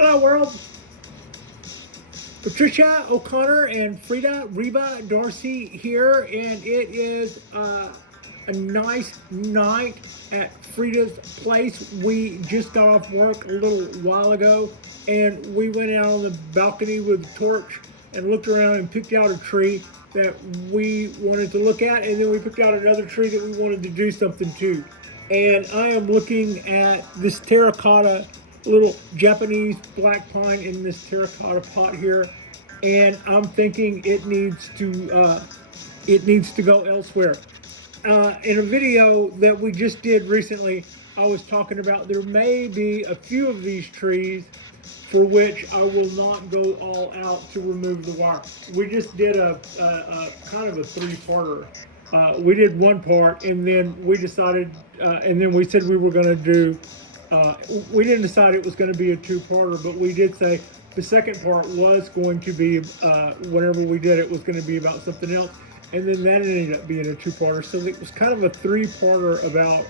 Hello, world. Patricia, O'Connor, and Frida Reba Darcy here, and it is a nice night at Frida's place. We just got off work a little while ago, and we went out on the balcony with a torch and looked around and picked out a tree that we wanted to look at, and then we picked out another tree that we wanted to do something to. And I am looking at this terracotta little Japanese black pine in this terracotta pot here, and I'm thinking it needs to go elsewhere. In a video that we just did recently, I was talking about there may be a few of these trees for which I will not go all out to remove the wire. We just did a kind of a three-parter. We did one part, and then we decided, and then we said we were going to do. We didn't decide it was going to be a two-parter, but we did say the second part was going to be, whenever we did it, was going to be about something else, and then that ended up being a two-parter. So it was kind of a three-parter about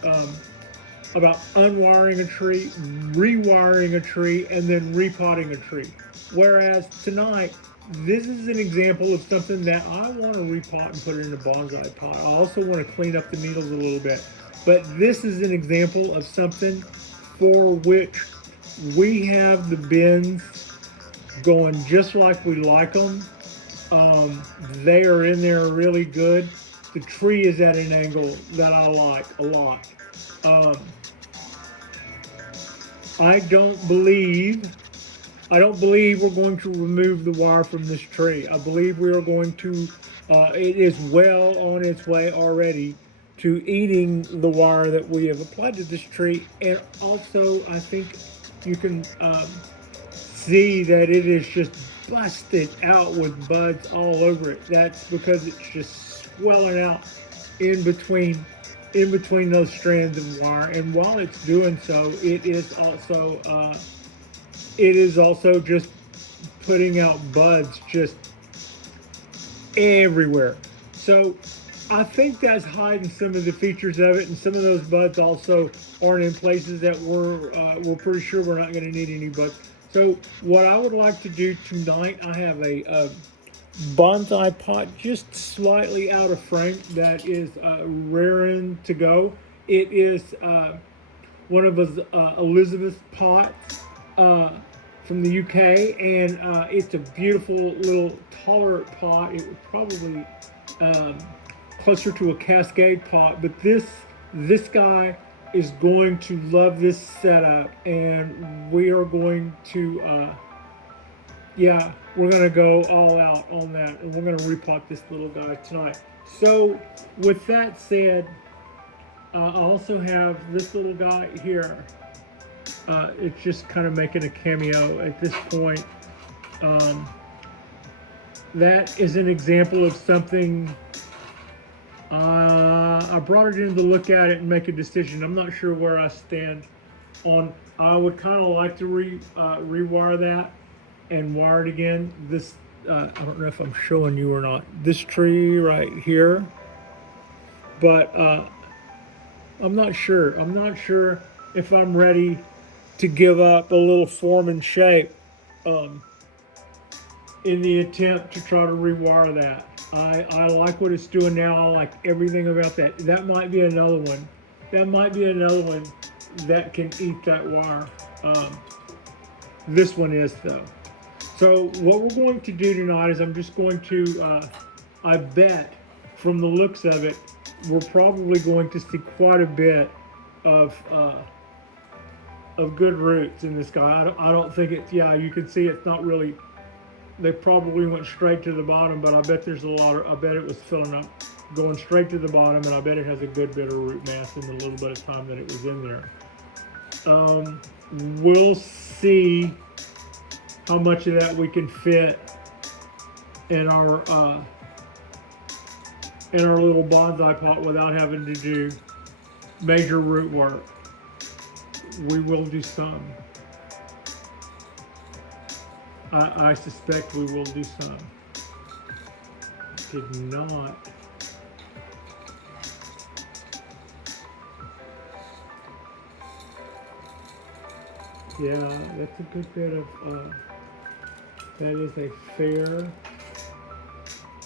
unwiring a tree, rewiring a tree, and then repotting a tree. Whereas tonight, this is an example of something that I want to repot and put it in a bonsai pot. I also want to clean up the needles a little bit. But this is an example of something for which we have the bins going just like we like them. They are in there really good. The tree is at an angle that I like a lot. Um, I don't believe we're going to remove the wire from this tree. I believe we are going to. It is well on its way already to eating the wire that we have applied to this tree, and also I think you can see that it is just busted out with buds all over it. That's because it's just swelling out in between those strands of wire, and while it's doing so, it is also just putting out buds just everywhere. So I think that's hiding some of the features of it, and some of those buds also aren't in places that we're pretty sure we're not going to need any buds. So what I would like to do tonight, I have a bonsai pot just slightly out of frame that is raring to go. It is one of Elisabeth's pots from the UK, and it's a beautiful little tolerant pot. It would probably closer to a cascade pot, but this guy is going to love this setup, and we are going to yeah, we're gonna go all out on that, and we're gonna repot this little guy tonight. So with that said, I also have this little guy here. It's just kind of making a cameo at this point. That is an example of something. I brought it in to look at it and make a decision. I'm not sure where I stand on. I would kind of like to rewire that and wire it again. This I don't know if I'm showing you or not. This tree right here, but I'm not sure. I'm not sure if I'm ready to give up a little form and shape in the attempt to try to rewire that. I like what it's doing now. I like everything about that. That might be another one. That might be another one that can eat that wire. This one is though. So what we're going to do tonight is I'm just going to, I bet from the looks of it, we're probably going to see quite a bit of good roots in this guy. I don't think it's, yeah, you can see it's not really, they probably went straight to the bottom, but I bet there's a lot of, I bet it was filling up, going straight to the bottom, and I bet it has a good bit of root mass in the little bit of time that it was in there. We'll see how much of that we can fit in our little bonsai pot without having to do major root work. We will do some. I suspect we will do some. Did not. Yeah, that's a good bit of, that is a fair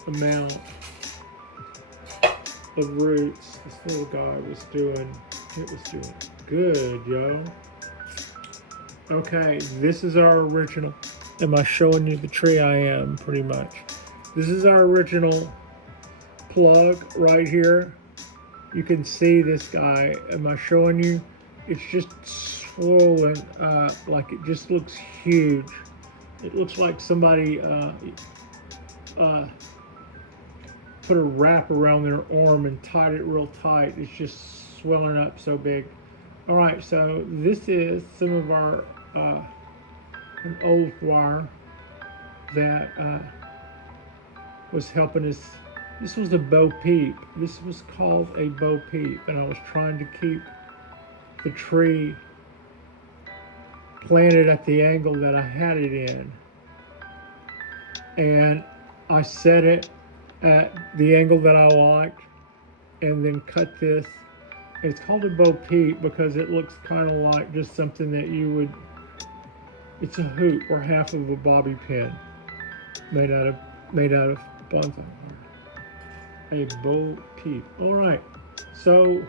amount of roots. This little guy was doing, it was doing good, yo. Okay, this is our original. Am I showing you the tree? I am, pretty much. This is our original plug right here. You can see this guy. Am I showing you? It's just swollen like it just looks huge. It looks like somebody put a wrap around their arm and tied it real tight. It's just swelling up so big. All right, so this is some of our an old wire that was helping us. This was a Bo Peep. This was called a Bo Peep, and I was trying to keep the tree planted at the angle that I had it in. And I set it at the angle that I liked and then cut this. It's called a Bo Peep because it looks kind of like just something that you would, it's a hoop or half of a bobby pin made out of bonsai. A Bo Peep. All right, so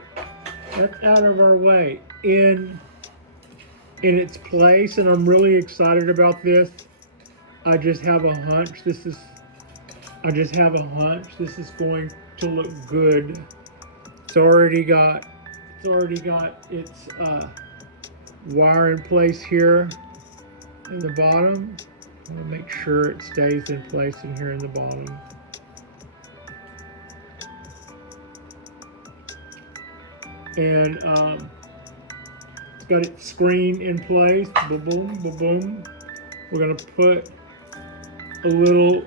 that's out of our way in its place, and I'm really excited about this. I just have a hunch. I just have a hunch this is going to look good. It's already got its wire in place here in the bottom. I'm gonna make sure it stays in place in here in the bottom. And it's got its screen in place. Boom, boom, boom, boom. We're gonna put a little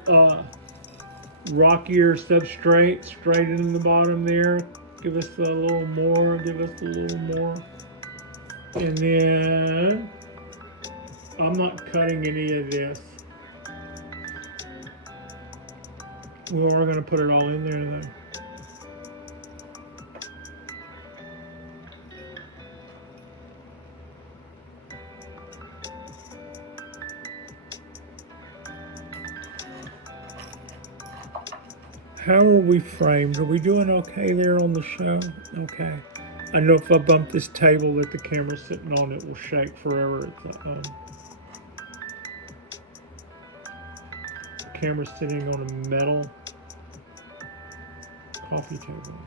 rockier substrate straight in the bottom there. Give us a little more. Give us a little more. And then I'm not cutting any of this. We are gonna put it all in there though. How are we framed? Are we doing okay there on the show? Okay. I know if I bump this table that the camera's sitting on, it will shake forever. It's the camera's sitting on a metal coffee table.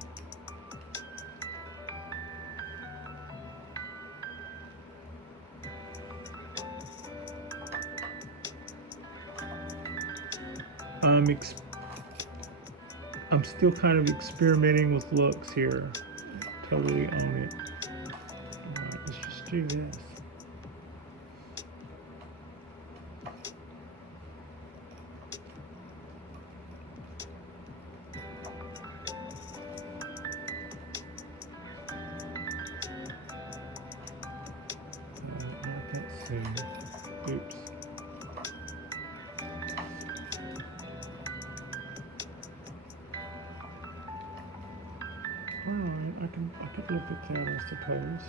I'm still kind of experimenting with looks here. Totally own it. All right, let's just do this. Let's see. Oops. Alright, I could live with that, I suppose.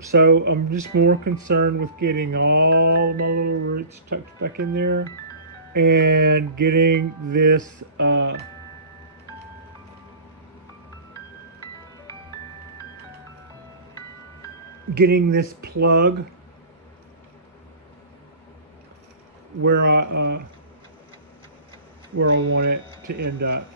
So I'm just more concerned with getting all my little roots tucked back in there and getting this plug where I want it to end up.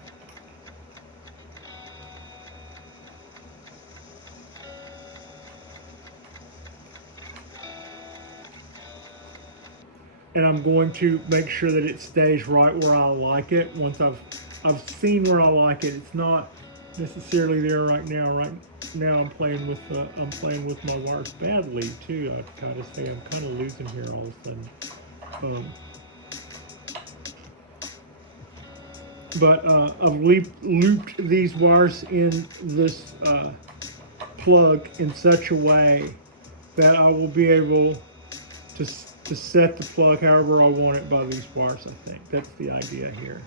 And I'm going to make sure that it stays right where I like it. Once I've seen where I like it, it's not necessarily there right now. Right now, I'm playing with my wires badly too. I've got to say, I'm kind of losing here all of a sudden. But I've looped these wires in this plug in such a way that I will be able to set the plug however I want it by these wires. I think that's the idea here.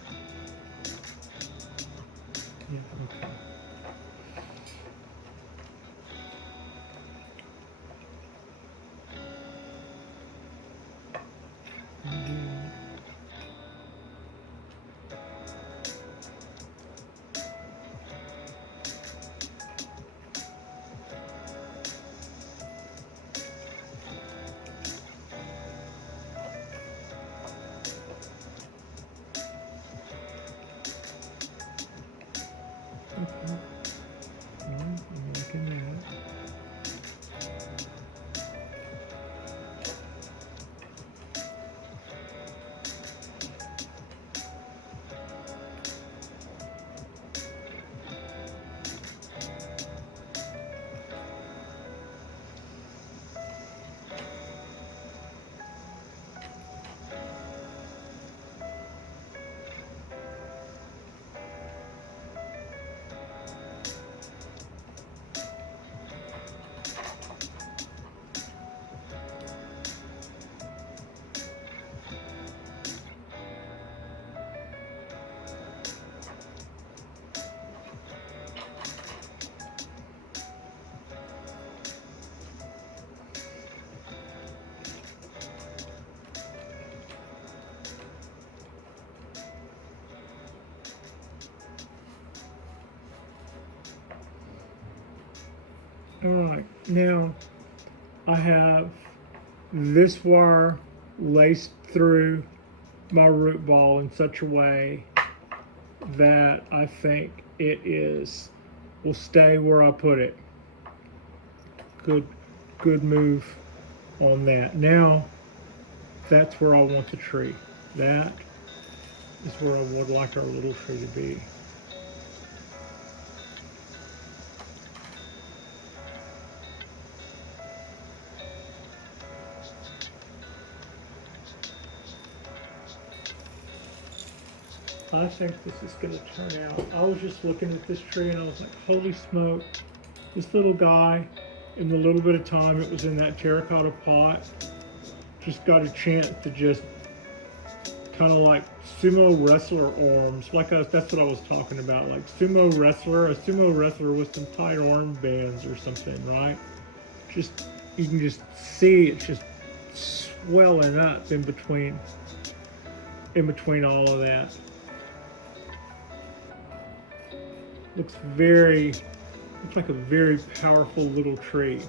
Alright, now I have this wire laced through my root ball in such a way that I think will stay where I put it. Good move on that. Now that's where I want the tree. That is where I would like our little tree to be. I think this is going to turn out. I was just looking at this tree and I was like, holy smoke, this little guy, in the little bit of time it was in that terracotta pot, just got a chance to just kind of like sumo wrestler arms. That's what I was talking about, like a sumo wrestler with some tight arm bands or something, right? Just, you can just see it just swelling up in between all of that. Looks like a very powerful little tree.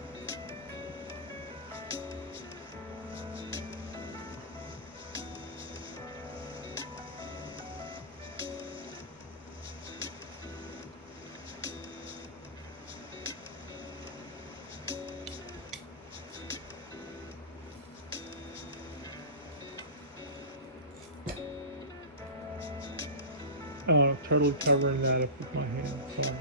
Totally covering that up with my hand, sorry.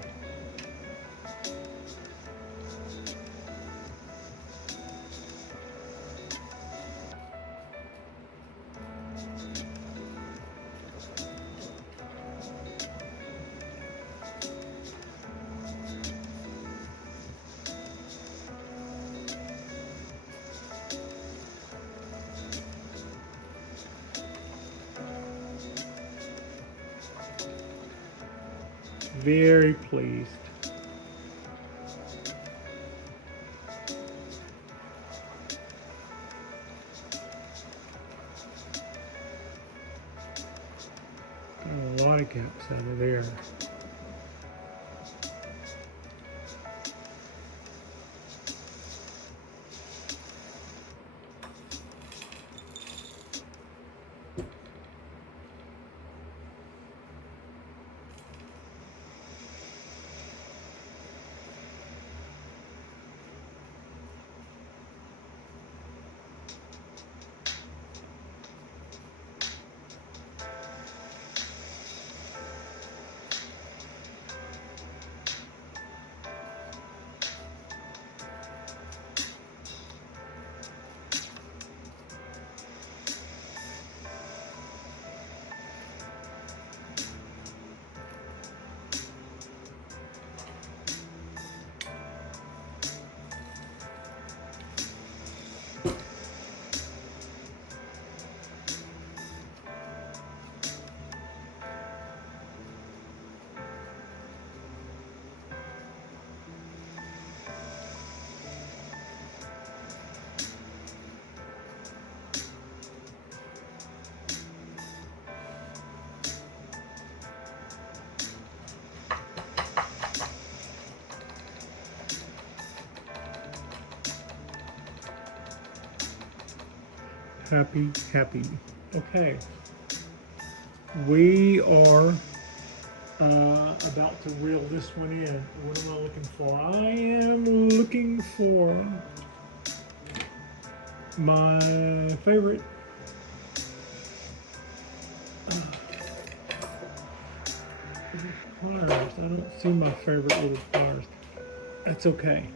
Very pleased. Got a lot of gaps out of there. Happy. Okay. We are about to reel this one in. What am I looking for? I am looking for my favorite pliers. I don't see my favorite little pliers. That's okay.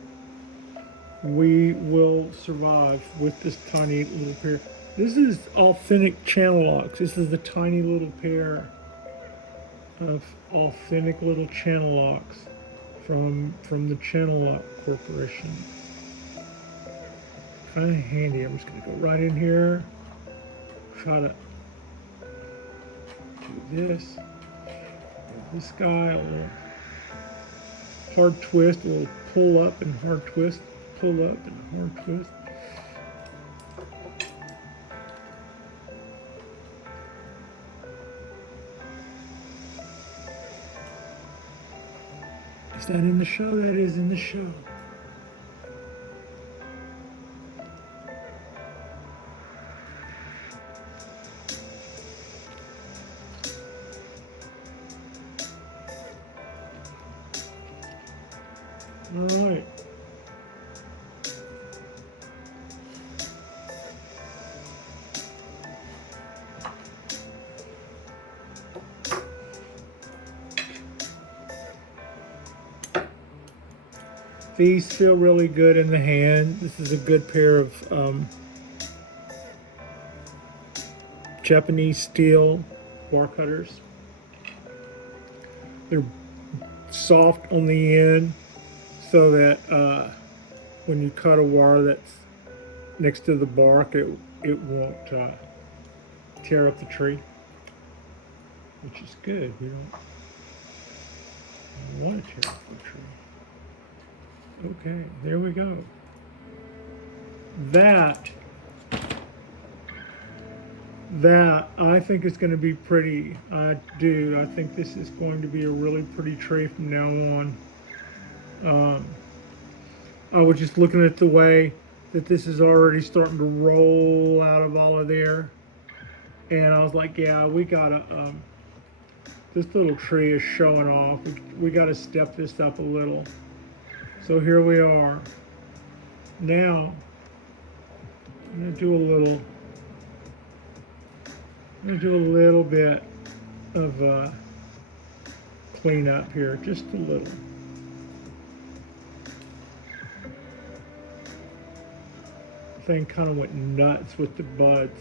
We will survive with this tiny little pair. This is authentic channel locks. This is the tiny little pair of authentic little channel locks from the Channel Lock Corporation. Kind of handy. I'm just going to go right in here. Try to do this. This guy, a little hard twist, a little pull up and hard twist, pull up and hard twist. Is that in the show? That is in the show. All right. These feel really good in the hand. This is a good pair of Japanese steel bar cutters. They're soft on the end so that when you cut a wire that's next to the bark, it won't tear up the tree, which is good. We don't want to tear up the tree. Okay, there we go. That I think is going to be pretty. I do. I think this is going to be a really pretty tree from now on. I was just looking at the way that this is already starting to roll out of all of there, and I was like, yeah, we gotta. This little tree is showing off. We gotta step this up a little. So here we are. Now I'm gonna do a little bit of cleanup here, just a little. Thing kind of went nuts with the buds.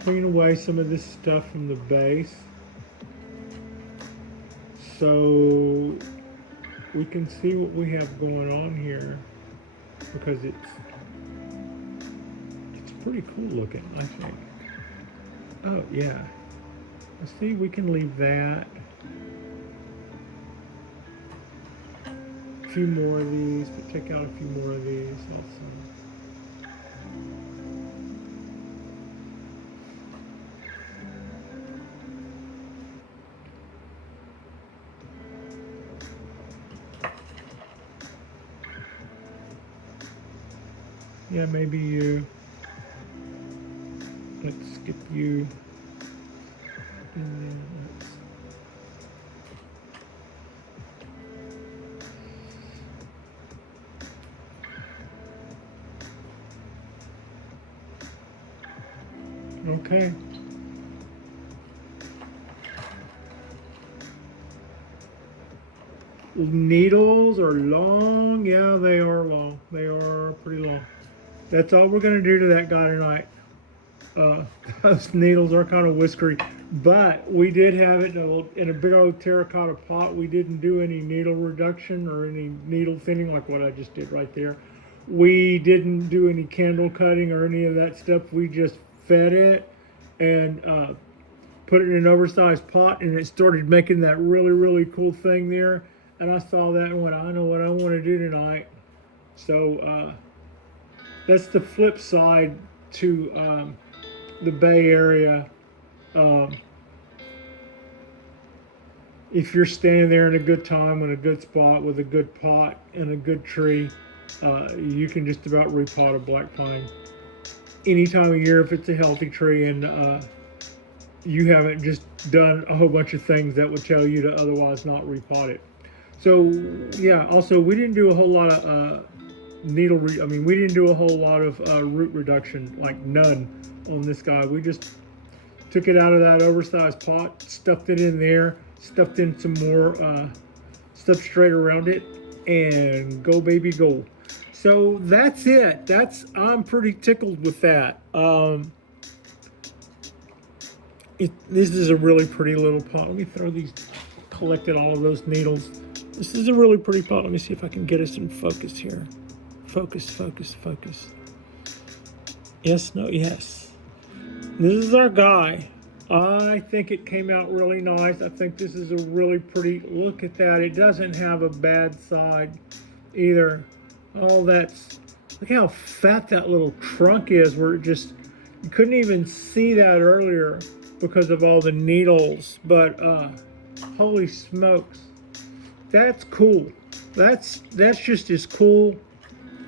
Clean away some of this stuff from the base so we can see what we have going on here, because it's pretty cool looking, I think. Oh yeah, let's see, we can leave that. A few more of these, but take out a few more of these also. Yeah, maybe you. Let's skip you. And then okay. Needles are long. Yeah, they are long. They are pretty long. That's all we're going to do to that guy tonight. Those needles are kind of whiskery, but we did have it in a big old terracotta pot. We didn't do any needle reduction or any needle thinning like what I just did right there. We didn't do any candle cutting or any of that stuff. We just fed it and put it in an oversized pot, and it started making that really, really cool thing there. And I saw that and went, I know what I want to do tonight. So that's the flip side to the Bay Area. If you're standing there in a good time, in a good spot, with a good pot and a good tree, you can just about repot a black pine any time of year if it's a healthy tree and you haven't just done a whole bunch of things that would tell you to otherwise not repot it. So yeah, also we didn't do a whole lot of we didn't do a whole lot of root reduction, like none on this guy. We just took it out of that oversized pot, stuffed it in there, stuffed in some more substrate around it, and go baby go. So that's it. I'm pretty tickled with that. This is a really pretty little pot. Let me throw these, collected all of those needles. This is a really pretty pot. Let me see if I can get us in focus here. Focus, focus, focus. Yes, no, yes. This is our guy. I think it came out really nice. I think this is a really pretty, look at that. It doesn't have a bad side either. Oh, that's Look how fat that little trunk is, where it just, you couldn't even see that earlier because of all the needles. But holy smokes, that's cool. That's just as cool.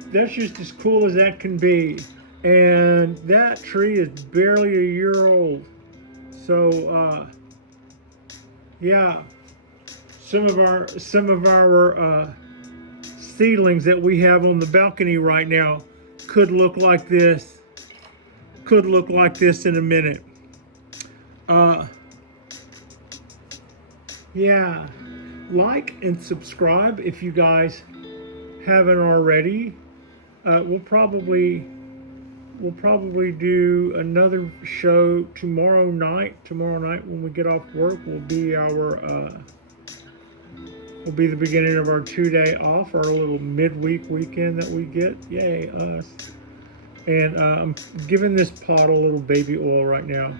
That's just as cool as that can be. And that tree is barely a year old. So yeah, some of our seedlings that we have on the balcony right now could look like this. Could look like this in a minute. Yeah, like and subscribe if you guys haven't already. We'll probably do another show tomorrow night. Tomorrow night when we get off work will be the beginning of our 2-day off, our little midweek weekend that we get. Yay us! And I'm giving this pot a little baby oil right now,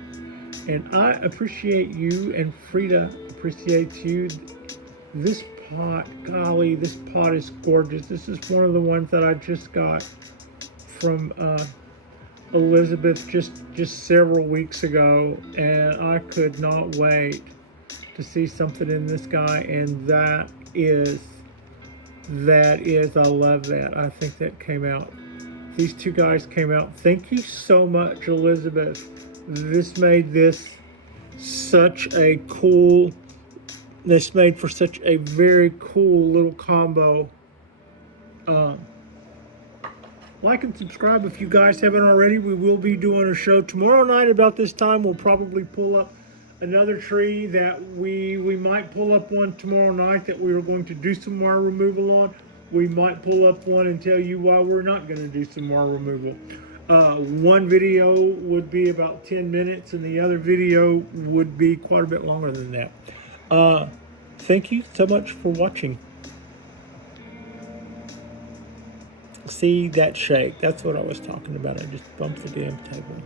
and I appreciate you, and Frida appreciates you. This pot, golly, this pot is gorgeous. This is one of the ones that I just got from Elisabeth just several weeks ago, and I could not wait to see something in this guy. And that is I love that. I think that came out. These two guys came out. Thank you so much, Elisabeth. This made such a cool. This made for such a very cool little combo. Like and subscribe if you guys haven't already. We will be doing a show tomorrow night about this time. We'll probably pull up another tree that we might pull up one tomorrow night that we are going to do some wire removal on. We might pull up one and tell you why we're not going to do some wire removal. One video would be about 10 minutes and the other video would be quite a bit longer than that. Thank you so much for watching. See that shake? That's what I was talking about. I just bumped the damn table.